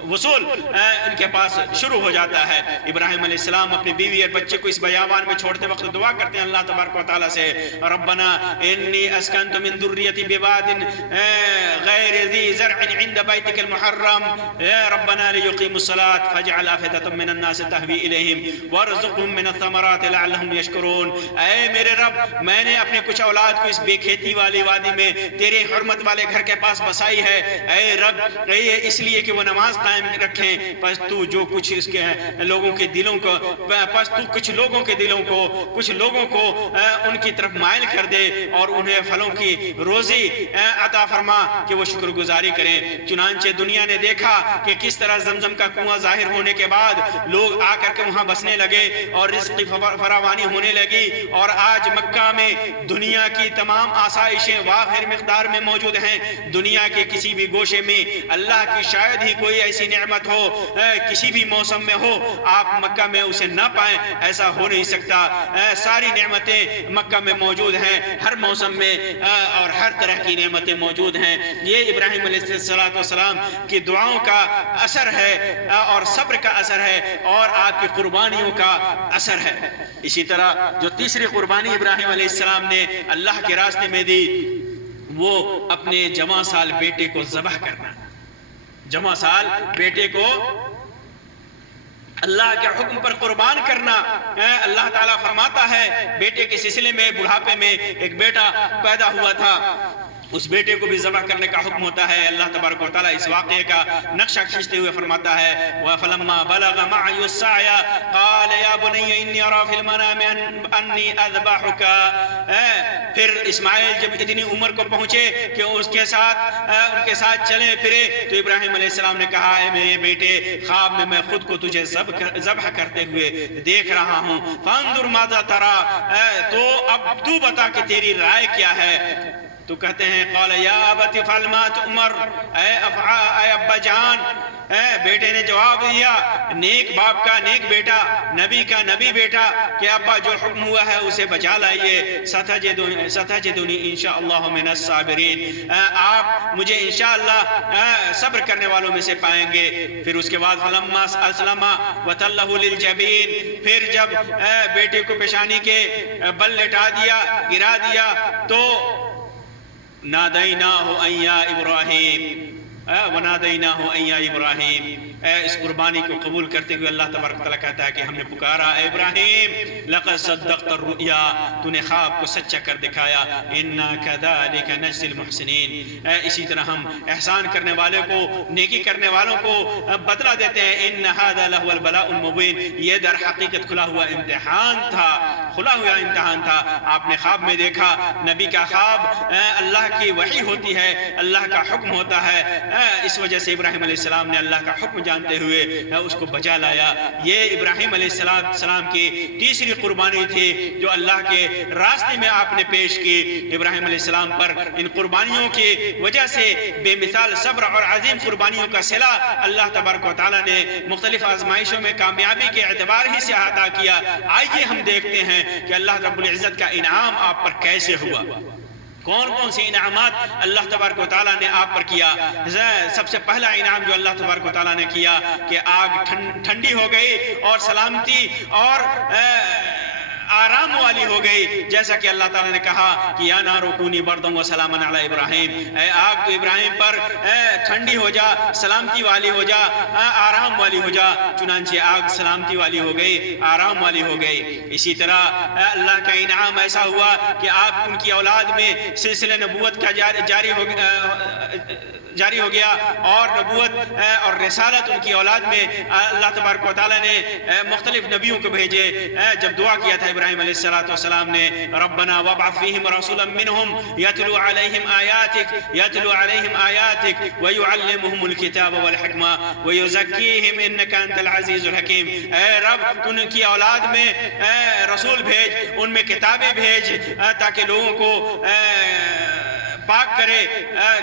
وصول ان کے پاس شروع ہو جاتا ہے۔ ابراہیم علیہ السلام اپنی بیوی اور بچے کو اس بیابان میں چھوڑتے وقت دعا کرتے ہیں اللہ تبارک و تعالیٰ سے، ربنا انی اسکنت من ذریتی بواد غیر ذی زرع عند بیتک المحرم ربنا لیقیموا الصلاة فاجعل افئدة من الناس تهوی الیہم وارزقهم من الثمرات لعلهم یشکرون۔ اے میرے رب، میں نے اپنے کچھ اولاد کو اس بے کھیتی والی وادی میں تیرے حرمت والے گھر کے پاس بسائی ہے، اے رب اس لیے کہ وہ نماز قائم رکھیں، پس تو جو کچھ اس کے لوگوں کے دلوں کو کچھ لوگوں کو ان کی طرف مائل کر دے اور انہیں پھلوں کی روزی عطا فرما کہ وہ شکر گزاری کریں۔ چنانچہ دنیا نے دیکھا کہ کس طرح زمزم کا کنواں ظاہر ہونے کے بعد لوگ آ کر کے وہاں بسنے لگے اور رزق کی فراوانی ہونے لگی، اور آج مکہ میں دنیا کی تمام آسائشیں وافر مقدار میں موجود ہیں۔ دنیا کے کسی بھی گوشے میں اللہ کی شاید ہی کوئی ایسی نعمت ہو، کسی بھی موسم میں ہو، آپ مکہ میں اسے نہ پائیں، ایسا ہو نہیں سکتا۔ ساری نعمتیں مکہ میں موجود ہیں، ہر موسم میں اور ہر طرح کی نعمتیں موجود ہیں۔ یہ ابراہیم علیہ السلام کی دعاؤں کا اثر ہے اور صبر کا اثر ہے اور آپ کی قربانیوں کا اثر ہے۔ اسی طرح جو تیسری قربانی ابراہیم علیہ السلام نے اللہ کے راستے میں دی، وہ اپنے جوان سال بیٹے کو ذبح کرنا۔ جوان سال بیٹے کو اللہ کے حکم پر قربان کرنا۔ اللہ تعالیٰ فرماتا ہے بیٹے کے سلسلے میں بڑھاپے میں ایک بیٹا پیدا ہوا تھا، اس بیٹے کو بھی ذبح کرنے کا حکم ہوتا ہے۔ اللہ تبارک و تعالیٰ اس واقعے کا نقشہ کھینچتے ہوئے فرماتا ہے وَفَلَمَّا بَلَغَ مَعَيُ السَّعْيَ قَالَ يَا بُنَيَّ إِنِّي أَرَىٰ فِي الْمَنَامِ أَنِّي أَذْبَحُكَ۔ پھر اسماعیل جب اتنی عمر کو پہنچے کہ ان کے ساتھ چلے پھرے تو ابراہیم علیہ السلام نے کہا اے میرے بیٹے، خواب میں خود کو تجھے ذبح کرتے ہوئے دیکھ رہا ہوں، فَانظُرْ مَاذَا تَرَىٰ، تو اب تو بتا کہ تیری رائے کیا ہے۔ تو کہتے ہیں قال یا ابت افعل ما تؤمر، اے ابا جان، بیٹے نے جواب دیا، نیک باپ کا نیک بیٹا، نبی کا نبی بیٹا، کہ ابا جو حکم ہوا ہے اسے بجا لائیے، ستجدنی انشاءاللہ من الصابرین، آپ مجھے انشاءاللہ صبر کرنے والوں میں سے پائیں گے۔ پھر اس کے بعد فلما اسلم وتلہ للجبین، پھر جب بیٹے کو پیشانی کے بل لٹا دیا، گرا دیا، تو نادیناہ ان یا ابراہیم ونادیناہ ان یا ابراہیم، اس قربانی کو قبول کرتے ہوئے اللہ تبارک تعالیٰ کہتا ہے کہ ہم نے پکارا اے ابراہیم لقد صدقت الرؤیا، تو نے خواب کو سچا کر دکھایا، انا کذالک نجزی المحسنین، اسی طرح ہم احسان کرنے والے کو، نیکی کرنے والوں کو بدلہ دیتے ہیں۔ ان ھذا لہو البلاء المبین، یہ در حقیقت کھلا ہوا امتحان تھا، کھلا ہوا امتحان تھا۔ آپ نے خواب میں دیکھا، نبی کا خواب اللہ کی وحی ہوتی ہے، اللہ کا حکم ہوتا ہے، اس وجہ سے ابراہیم علیہ السلام نے اللہ کا حکم جانتے ہوئے اس کو بجا لایا۔ یہ ابراہیم علیہ السلام کی تیسری قربانی تھی جو اللہ کے راستے میں آپ نے پیش کی۔ ابراہیم علیہ السلام پر ان قربانیوں کی وجہ سے بے مثال صبر اور عظیم قربانیوں کا صلہ اللہ تبارک و تعالیٰ نے مختلف آزمائشوں میں کامیابی کے اعتبار ہی سے عطا کیا۔ آئیے ہم دیکھتے ہیں کہ اللہ رب العزت کا انعام آپ پر کیسے ہوا، کون کون سے انعامات اللہ تبارک و تعالیٰ نے آپ پر کیا۔ سب سے پہلا انعام جو اللہ تبارک و تعالیٰ نے کیا کہ آگ ٹھنڈی ہو گئی اور سلامتی اور آرام والی ہو گئی، جیسا کہ اللہ تعالیٰ نے کہا کہ یا نار کونی بردا و سلاما علی ابراہیم، اے آگ تو ابراہیم پر ٹھنڈی ہو جا، سلامتی والی ہو جا، آرام والی ہو جا۔ چنانچہ آگ سلامتی والی ہو گئی، آرام والی ہو گئی۔ اسی طرح اللہ کا انعام ایسا ہوا کہ آپ ان کی اولاد میں سلسلہ نبوت کا جاری ہو گیا، اور نبوت اور رسالت ان کی اولاد میں اللہ تبارک و تعالیٰ نے مختلف نبیوں کو بھیجے۔ جب دعا کیا تھا ابراہیم علیہ السلام نے، ربنا وابعث فیہم رسولا منہم یتلو علیہم آیاتک ویعلمہم الکتاب والحکمہ ویزکیہم انک انت العزیز الحکیم۔ اے رب، تو ان کی اولاد میں رسول بھیج، ان میں کتابیں بھیج، تاکہ لوگوں کو پاک کرے،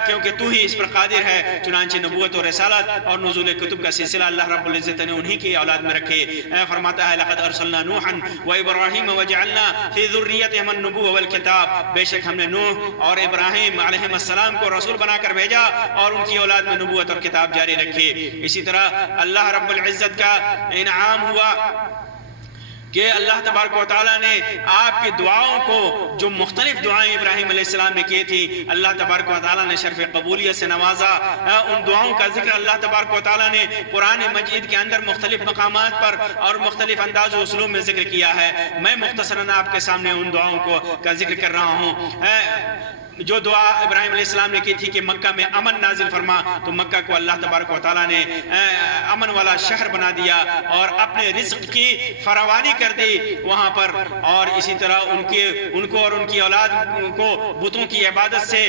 کیونکہ تو ہی اس پر قادر ہے۔ چنانچہ نبوت اور رسالت اور نزول کتب کا سلسلہ اللہ رب العزت نے انہی کی اولاد میں رکھے۔ فرماتا ہے لقد ارسلنا نوحا وابراہیم وجعلنا فی ذریتہم النبوۃ والکتاب، بے شک ہم نے نوح اور ابراہیم علیہ السلام کو رسول بنا کر بھیجا اور ان کی اولاد میں نبوت اور کتاب جاری رکھی۔ اسی طرح اللہ رب العزت کا انعام ہوا کہ اللہ تبارک و تعالیٰ نے آپ کی دعاؤں کو، جو مختلف دعائیں ابراہیم علیہ السلام نے کی تھی، اللہ تبارک و تعالیٰ نے شرف قبولیت سے نوازا۔ ان دعاؤں کا ذکر اللہ تبارک و تعالیٰ نے قرآن مجید کے اندر مختلف مقامات پر اور مختلف انداز و اسلوب میں ذکر کیا ہے۔ میں مختصراً آپ کے سامنے ان دعاؤں کا ذکر کر رہا ہوں۔ جو دعا ابراہیم علیہ السلام نے کی تھی کہ مکہ میں امن نازل فرما، تو مکہ کو اللہ تبارک و تعالیٰ نے امن والا شہر بنا دیا اور اپنے رزق کی فراوانی کر دی وہاں پر۔ اور اسی طرح ان کو اور ان کی اولاد کو بتوں کی عبادت سے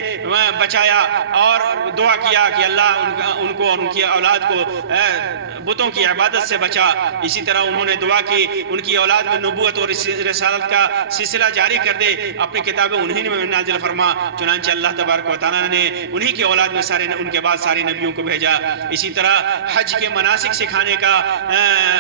بچایا، اور دعا کیا کہ اللہ ان کو اور ان کی اولاد کو بتوں کی عبادت سے بچا۔ اسی طرح انہوں نے دعا کی ان کی اولاد میں نبوت اور رسالت کا سلسلہ جاری کر دے، اپنی کتابیں انہی میں نازل فرما۔ چنانچہ اللہ تبارک و تعالیٰ نے انہی کی اولاد میں ان کے بعد سارے نبیوں کو بھیجا۔ اسی طرح حج کے مناسک سکھانے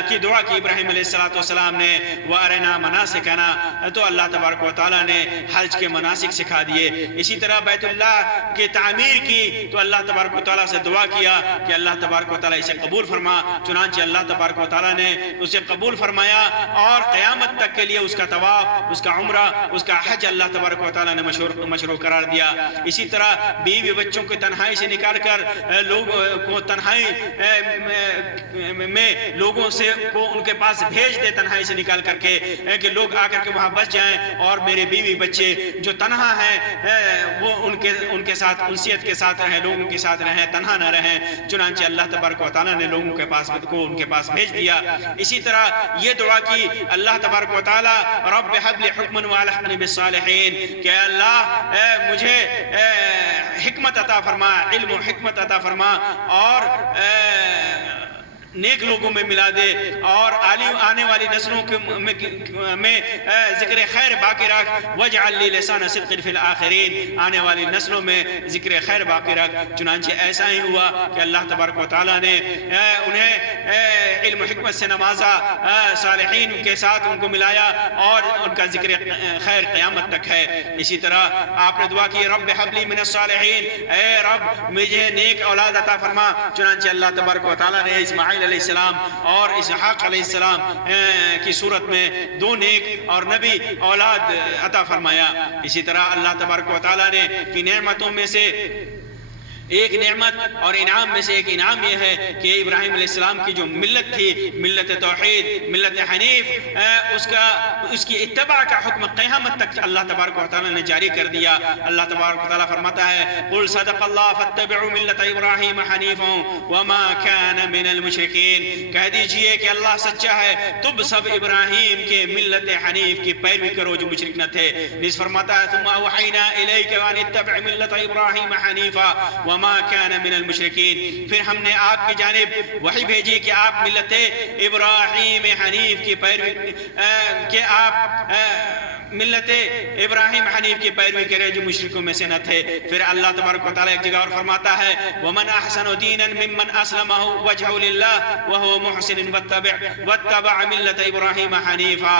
کی دعا کی ابراہیم علیہ السلام نے، وَأَرِنَا مَنَاسِكَنَا، تو اللہ تبارک و تعالیٰ نے حج کے مناسک سکھا دیے۔ اسی طرح بیت اللہ کی تعمیر کی تو اللہ تبارک و تعالیٰ سے دعا کیا کہ اللہ تبارک و تعالیٰ اسے قبول فرما۔ چنانچہ اللہ تبارک و تعالیٰ نے اسے قبول فرمایا، اور قیامت تک کے لیے اس کا طواف، اس کا عمرہ، اس کا حج اللہ تبارک و تعالیٰ نے مشروع قرار دیا۔ اسی طرح بیوی بچوں کو تنہائی سے نکال کر لوگوں کو تنہائی میں لوگوں سے کو ان کے پاس بھیج دے، تنہائی سے نکال کر کے، کہ لوگ آ کر کے وہاں بس جائیں اور میرے بیوی بچے جو تنہا ہیں وہ ان کے ساتھ انسیت کے ساتھ رہیں، لوگوں کے ساتھ رہیں، تنہا نہ رہیں۔ چنانچہ اللہ تبارک و تعالیٰ نے لوگوں کے پاس ان کے پاس بھیج دیا۔ اسی طرح یہ دعا کی اللہ تبارک و تعالیٰ رب حب لی حکما والحقنی بالصالحین، کہ اللہ مجھے حکمت عطا فرما، علم و حکمت عطا فرما، اور نیک لوگوں میں ملا دے، اور آنے والی نسلوں میں ذکر خیر باقی رکھ، وَاجْعَلْ لِي لِسَانَ صِدْقٍ فِي الْآخِرِينَ، آنے والی نسلوں میں ذکر خیر باقی رکھ۔ چنانچہ ایسا ہی ہوا کہ اللہ تبارک و تعالیٰ نے انہیں علم و حکمت سے نوازا، صالحین کے ساتھ ان کو ملایا، اور ان کا ذکر خیر قیامت تک ہے۔ اسی طرح آپ نے دعا کی رب حب لی من الصالحین، اے رب مجھے نیک اولاد عطا فرما۔ چنانچہ اللہ تبارک و تعالیٰ نے اسماعیل علیہ السلام اور اسحاق علیہ السلام کی صورت میں دو نیک اور نبی اولاد عطا فرمایا۔ اسی طرح اللہ تبارک و تعالیٰ نے کی نعمتوں میں سے ایک نعمت اور انعام میں سے ایک انعام یہ ہے کہ ابراہیم علیہ السلام کی جو ملت تھی، ملت توحید، ملت حنیف، اس کی اتباع کا حکم قیامت تک اللہ تبارک و تعالیٰ نے جاری کر دیا۔ اللہ تبارک و تعالیٰ فرماتا ہے قُلْ صَدَقَ اللَّهُ فَاتَّبِعُوا مِلَّةَ إِبْرَاهِيمَ حَنِيفًا وَمَا كَانَ مِنَ الْمُشْرِكِينَ، کہہ دیجئے کہ اللہ سچا ہے، تم سب ابراہیم کے ملت حنیف کی پیروی کرو جو مشرک نہ تھے۔ نیز فرماتا ہے ثُمَّ أَوْحَيْنَا إِلَيْكَ وَأَنِ اتَّبِعْ مِلَّةَ إِبْرَاهِيمَ حَنِيفًا وما كان من المشركين، پھر ہم نے آپ کی جانب وحی بھیجی کہ آپ ملت ابراہیم حنیف کی پیروی، کہ آپ ملت ابراہیم حنیف کی پیروی کرے جو مشرکوں میں سے نہ تھے۔ پھر اللہ تبارک و تعالیٰ ایک جگہ اور فرماتا ہے وَمَنْ أَحْسَنُ دِينًا مِمَّنْ أَسْلَمَهُ وَجْهَهُ لِلَّهِ وَهُوَ مُحْسِنٌ وَاتَّبَعَ مِلَّةَ إِبْرَاهِيمَ حَنِيفًا،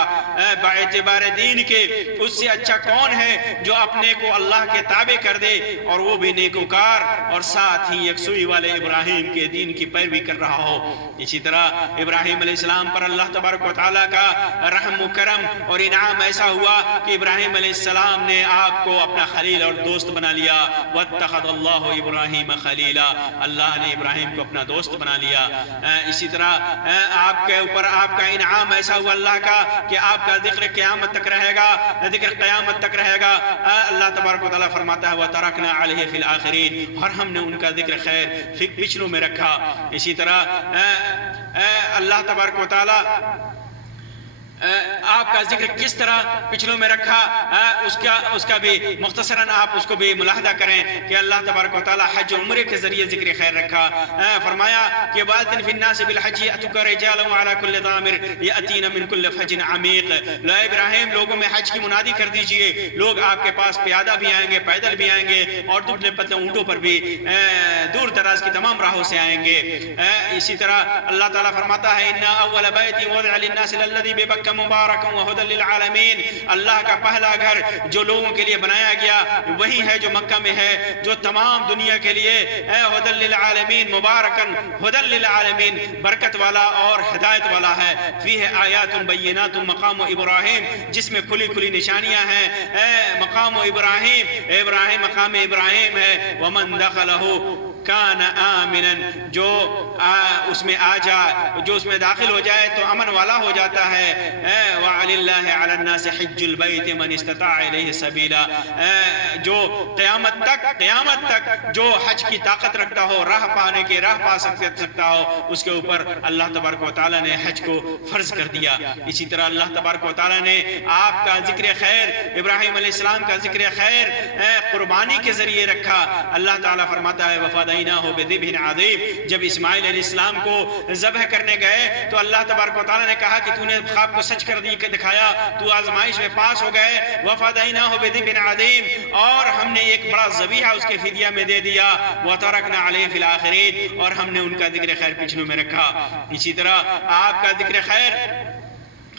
باعتبار دین کے اس سے اچھا کون ہے جو اپنے کو اللہ کے تابع کر دے اور وہ بھی نیکوکار اور ساتھ ہی یکسوئی والے ابراہیم کے دین کی پیروی کر رہا ہو۔ اسی طرح ابراہیم علیہ السلام پر اللہ تبارک و تعالیٰ کا رحم و کرم اور انعام ایسا ہوا کہ ابراہیم علیہ السلام نے آپ کو اپنا خلیل اور دوست بنا لیا. وَاتَّخَذَ اللَّهُ إِبْرَاهِيمَ خَلِيلًا, اللہ نے ابراہیم کو اپنا دوست بنا لیا. اسی طرح آپ کے اوپر آپ کا انعام ایسا ہوا اللہ کا کہ آپ کا ذکر قیامت تک رہے گا, ذکر قیامت تک رہے گا. اللہ تبارک و تعالیٰ فرماتا ہے وَتَرَكْنَا عَلَيْهِ فِي الْآخِرِينَ, اور ہم نے ان کا ذکر خیر پچھلوں میں رکھا. اسی طرح اللہ تبارک و تعالیٰ آپ کا ذکر کس طرح پچھلوں میں رکھا, اس کا بھی مختصراً آپ اس کو بھی ملاحظہ کریں کہ اللہ تبارک و تعالیٰ حج و عمرے کے ذریعے ذکر خیر رکھا. فرمایا کہ وَأَذِّنْ فِي النَّاسِ بِالْحَجِّ يَأْتُوكَ رِجَالًا وَعَلَى كُلِّ ضَامِرٍ يَأْتِينَ مِنْ كُلِّ فَجٍّ عَمِيقٍ. لو ابراہیم لوگوں میں حج کی منادی کر دیجئے, لوگ آپ کے پاس پیادہ بھی آئیں گے, پیدل بھی آئیں گے, اور دبلے پتلے اونٹوں پر بھی دور دراز کی تمام راہوں سے آئیں گے. اسی طرح اللہ تعالیٰ فرماتا ہے إِنَّا أَوَّلَ بَيْتٍ وُضِعَ لِلنَّاسِ لَلَّذِي بِبَكَّةَ مبارک وہدی للعالمین. اللہ کا پہلا گھر جو لوگوں کے لیے بنایا گیا وہی ہے جو مکہ میں ہے, جو تمام دنیا کے لیے ہدی للعالمین, مبارکن ہدی للعالمین, برکت والا اور ہدایت والا ہے. فیہ آیات بینات مقام ابراہیم, جس میں کھلی کھلی نشانیاں ہیں. مقام ابراہیم مقام ابراہیم ہے. ومن دخلہ کان آمنا, جو اس میں آ جائے, جو اس میں داخل ہو جائے تو امن والا ہو جاتا ہے. وَعَلِلَّهِ عَلَى النَّاسِ حِجُّ الْبَيْتِ مَنِ اسْتَطَاعَ إِلَيْهِ سَبِيلًا, جو قیامت تک جو حج کی طاقت رکھتا ہو, راہ پا سکتا ہو, اس کے اوپر اللہ تبارک و تعالیٰ نے حج کو فرض کر دیا. اسی طرح اللہ تبارک و تعالیٰ نے آپ کا ذکر خیر, ابراہیم علیہ السلام کا ذکر خیر قربانی کے ذریعے رکھا. اللہ تعالیٰ فرماتا ہے وَفَدَيْنَاهُ بِذِبْحٍ عَظِيمٍ. جب اسماعیل علیہ السلام کو ذبح کرنے گئے تو اللہ تبارک و تعالیٰ نے کہا کہ تو نے خواب کو سچ کر دکھایا, تو آزمائش میں پاس ہو گئے. وَفَدَيْنَاهُ بِذِبْحٍ عَظِيمٍ, اور ہم نے ایک بڑا ذبیحہ اس کے فدیہ میں دے دیا. وَتَرَكْنَا عَلَيْهِ فِي الْآخِرِينَ, اور ہم نے ان کا ذکر خیر پچھلوں میں رکھا. اسی طرح آپ کا ذکر خیر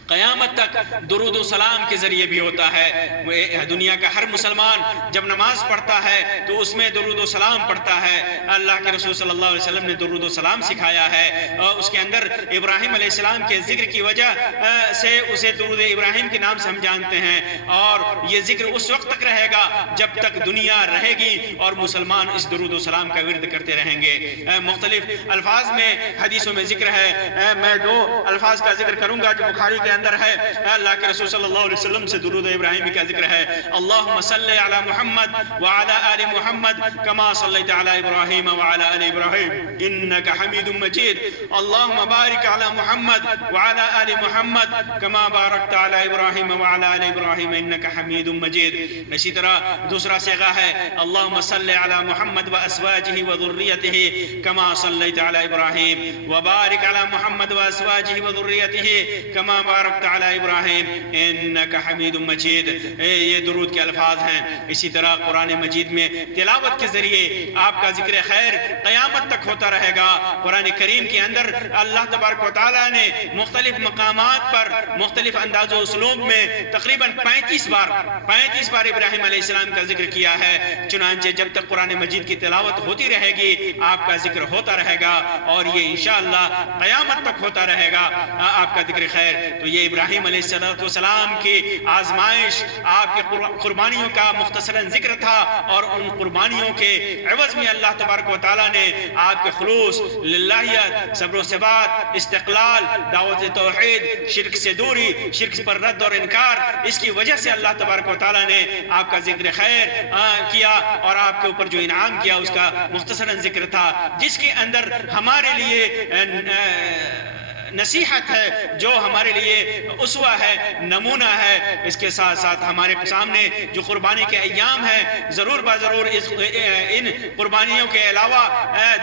قیامت تک درود و سلام کے ذریعے بھی ہوتا ہے. دنیا کا ہر مسلمان جب نماز پڑھتا ہے تو اس میں درود و سلام پڑھتا ہے. اللہ کے رسول صلی اللہ علیہ وسلم نے درود و سلام سکھایا ہے, اور اس کے اندر ابراہیم علیہ السلام کے ذکر کی وجہ سے اسے درود ابراہیم کے نام سے ہم جانتے ہیں. اور یہ ذکر اس وقت تک رہے گا جب تک دنیا رہے گی اور مسلمان اس درود و سلام کا ورد کرتے رہیں گے. مختلف الفاظ میں حدیثوں میں ذکر ہے. میں دو الفاظ کا ذکر کروں گا جو بخاری کے اندر ہے. اللہ کے رسول صلی اللہ علیہ وسلم سے درود ابراہیمی کا ذکر ہے. اللہم صلی علی محمد وعلی آل محمد کما صلیت علی ابراہیم وعلی آل ابراہیم انکا حمید مجید. اللہم بارک علی محمد وعلی آل محمد کما بارکت علی ابراہیم وعلی آل ابراہیم انکا حمید مجید. اسی طرح دوسرا صیغہ ہے اللہم صلی علی محمد وازواجہ وذریتہ کما صلیت علی ابراہیم وبارک علی محمد وازواجہ وذریتہ کما بارکت علی ابراہیم انکا حمید مجید. یہ درود کے الفاظ ہیں. اسی طرح قرآن مجید میں تلاوت کے ذریعے آپ کا ذکر خیر قیامت تک ہوتا رہے گا. قرآن کریم کے اندر اللہ تبارک و تعالیٰ نے مختلف مقامات پر مختلف انداز و اسلوب میں تقریباً 35 بار ابراہیم علیہ السلام کا ذکر کیا ہے. چنانچہ جب تک قرآن مجید کی تلاوت ہوتی رہے گی آپ کا ذکر ہوتا رہے گا, اور یہ انشاءاللہ قیامت تک ہوتا رہے گا آپ کا ذکر خیر. تو یہ ابراہیم علیہ السلام کی آزمائش, آپ کے قربانیوں کا مختصراً ذکر تھا, اور ان قربانیوں کے عوض میں اللہ تبارک و تعالیٰ نے آپ کے خلوص, للہیت, صبر و ثبات, استقلال, دعوت توحید, شرک سے دوری, شرک پر رد اور انکار, اس کی وجہ سے اللہ تبارک و تعالیٰ نے آپ کا ذکر خیر کیا, اور آپ کے اوپر جو انعام کیا اس کا مختصراً ذکر تھا, جس کے اندر ہمارے لیے نصیحت ہے, جو ہمارے لیے اسوہ ہے, نمونہ ہے. اس کے ساتھ ساتھ ہمارے سامنے جو قربانی کے ایام ہیں, ضرور بضرور ان قربانیوں کے علاوہ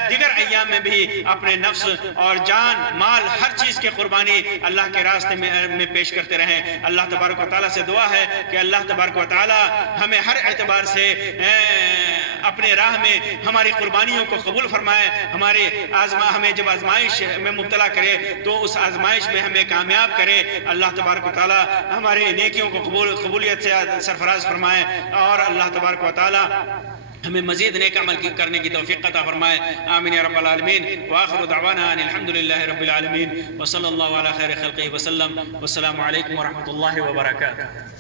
دیگر ایام میں بھی اپنے نفس اور جان, مال, ہر چیز کی قربانی اللہ کے راستے میں پیش کرتے رہیں. اللہ تبارک و تعالیٰ سے دعا ہے کہ اللہ تبارک و تعالیٰ ہمیں ہر اعتبار سے اپنے راہ میں ہماری قربانیوں کو قبول فرمائے. ہمیں جب آزمائش میں مبتلا کرے تو اس آزمائش میں ہمیں کامیاب کرے. اللہ تبارک و تعالیٰ ہمارے نیکیوں کو قبولیت سے سرفراز فرمائے, اور اللہ تبارک و تعالیٰ ہمیں مزید نیک عمل کرنے کی توفیق عطا فرمائے. آمین یا رب العالمین. وآخر دعوانا ان الحمدللہ رب العالمین وصلی اللہ علی خیر خلقہ وسلم. والسلام علیکم ورحمۃ اللہ وبرکاتہ.